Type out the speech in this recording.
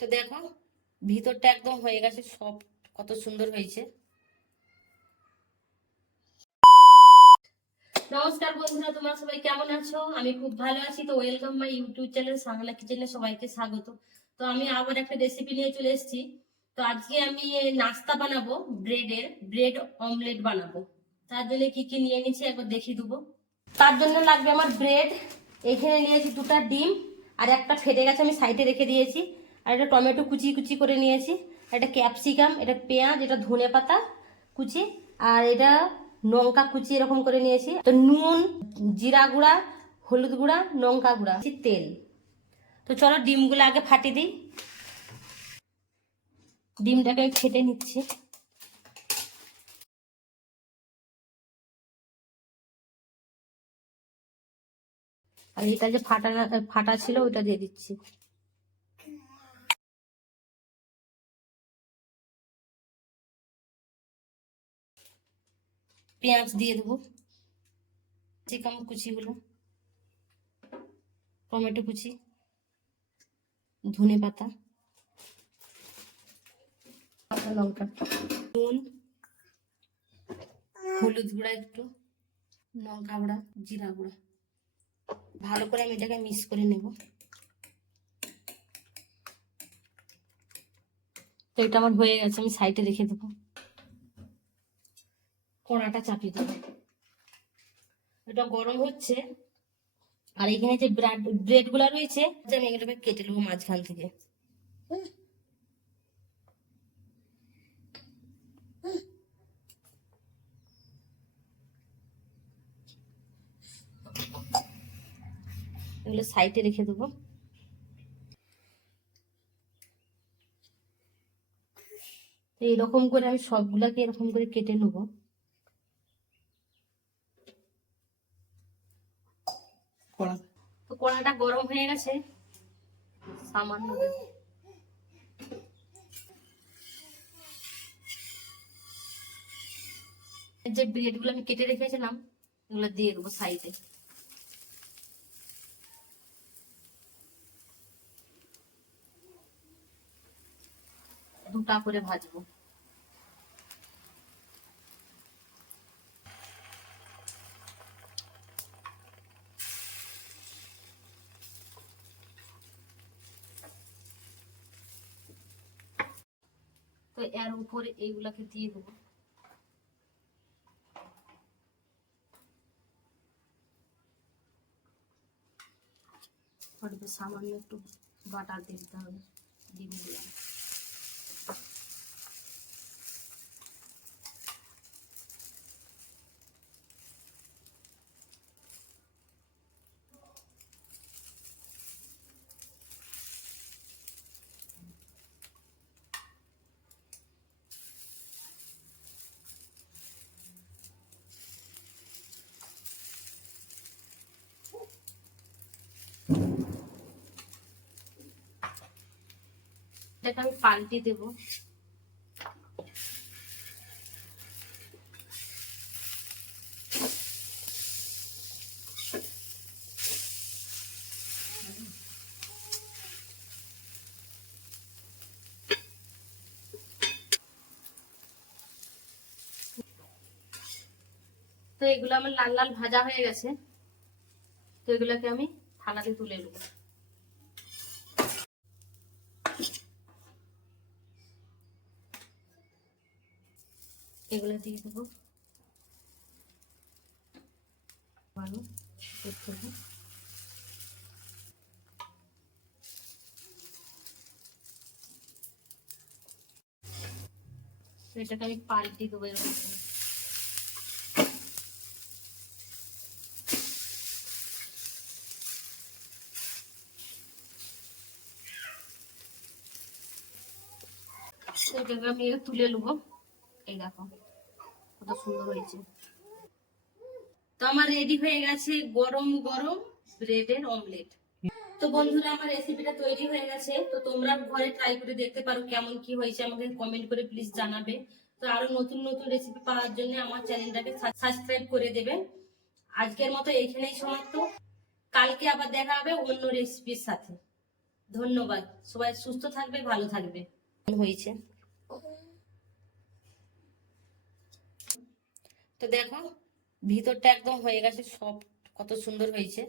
তো দেখো ভিতরটা একদম হয়ে গেছে, সব কত সুন্দর হয়েছে। নমস্কার বন্ধুরা, তোমরা সবাই কেমন আছো? আমি খুব ভালো আছি। তো welcome my YouTube channel Sangla কিচেনে সবাইকে স্বাগত। তো আমি আবার একটা রেসিপি নিয়ে চলে এসেছি। তো আজকে আমি নাস্তা বানাবো, ব্রেড অমলেট বানাবো। তার জন্য কি কি নিয়ে নিয়েছি একবার দেখিয়ে দেবো। তার জন্য লাগবে আমার ব্রেড, এখানে নিয়েছি দুটো ডিম, আর একটা ফেটে গেছে আমি সাইডে রেখে দিয়েছি, আর একটা টমেটো কুচি কুচি করে নিয়েছি, একটা ক্যাপসিকাম, এটা পেঁয়াজ, এটা ধনে পাতা কুচি, আর এটা লঙ্কা কুচি এরকম করে নিয়েছি। তো নুন, জিরা গুঁড়া, হলুদ গুঁড়া, লঙ্কা গুঁড়া, তেল। তো চলো ডিমগুলো আগে ফাটিয়ে দিই। ডিমটাকে ফেটে নিচ্ছি। আর এটা যে ফাটা ছিল ওইটা দিয়ে দিচ্ছি। পেঁয়াজ দিয়ে দেবো, ক্যাপসিকাম কুচিগুলো, টমেটো কুচি, ধনে পাতা, কাঁচা লঙ্কা, নুন, হলুদ গুঁড়া একটু, লঙ্কা গুঁড়া, জিরা গুঁড়া। ভালো করে আমি এটাকে মিক্স করে নেব। তো এটা আমার হয়ে গেছে, আমি সাইডে রেখে দেবো। কড়াটা চাপিয়ে দেবো, এটা গরম হচ্ছে। আর এখানে যে ব্রেড গুলা রয়েছে আমি এগুলোকে কেটে নেবো মাঝখান থেকে। এগুলো সাইডে রেখে দেবো। তো এরকম করে আমি সবগুলাকে এরকম করে কেটে নেবো। তো কড়াটা গরম হয়ে গেছে, সামান্য যে ব্রেড গুলো আমি কেটে রেখেছিলাম এগুলো দিয়ে দেবো সাইডে। দুটা করে ভাজবো। তো এর উপরে এইগুলাকে দিয়ে দেবো। সামান্য একটু বাটার দিয়ে দিতে হবে ডিমগুলো। এটাকে আমি পাল্টে দেবো। তো এগুলো আমার লাল লাল ভাজা হয়ে গেছে। তো এগুলোকে আমি থালাতে তুলে নেব। এগুলো দিয়ে দেবো। এটাকে আমি পাল্টে দেবো এরকম। এটাকে আমি তুলে নেবো। এই দেখো কত সুন্দর হয়েছে। তো আমার রেডি হয়ে গেছে গরম গরম ব্রেডের অমলেট। তো বন্ধুরা আমার রেসিপিটা তৈরি হয়ে গেছে। তো তোমরা ঘরে ট্রাই করে দেখতে পারো কেমন কি হয়েছে, আমাকে কমেন্ট করে প্লিজ জানাবে। তো আরো নতুন নতুন রেসিপি পাওয়ার জন্য আমার চ্যানেলটাকে সাবস্ক্রাইব করে দেবেন। আজকের মতো এইখানেই সমাপ্ত। কালকে আবার দেখা হবে অন্য রেসিপির সাথে। ধন্যবাদ। সবাই সুস্থ থাকবে, ভালো থাকবে। হয়েছে তো দেখো, ভিতরটা একদম হয়ে গেছে, সব কত সুন্দর হয়েছে।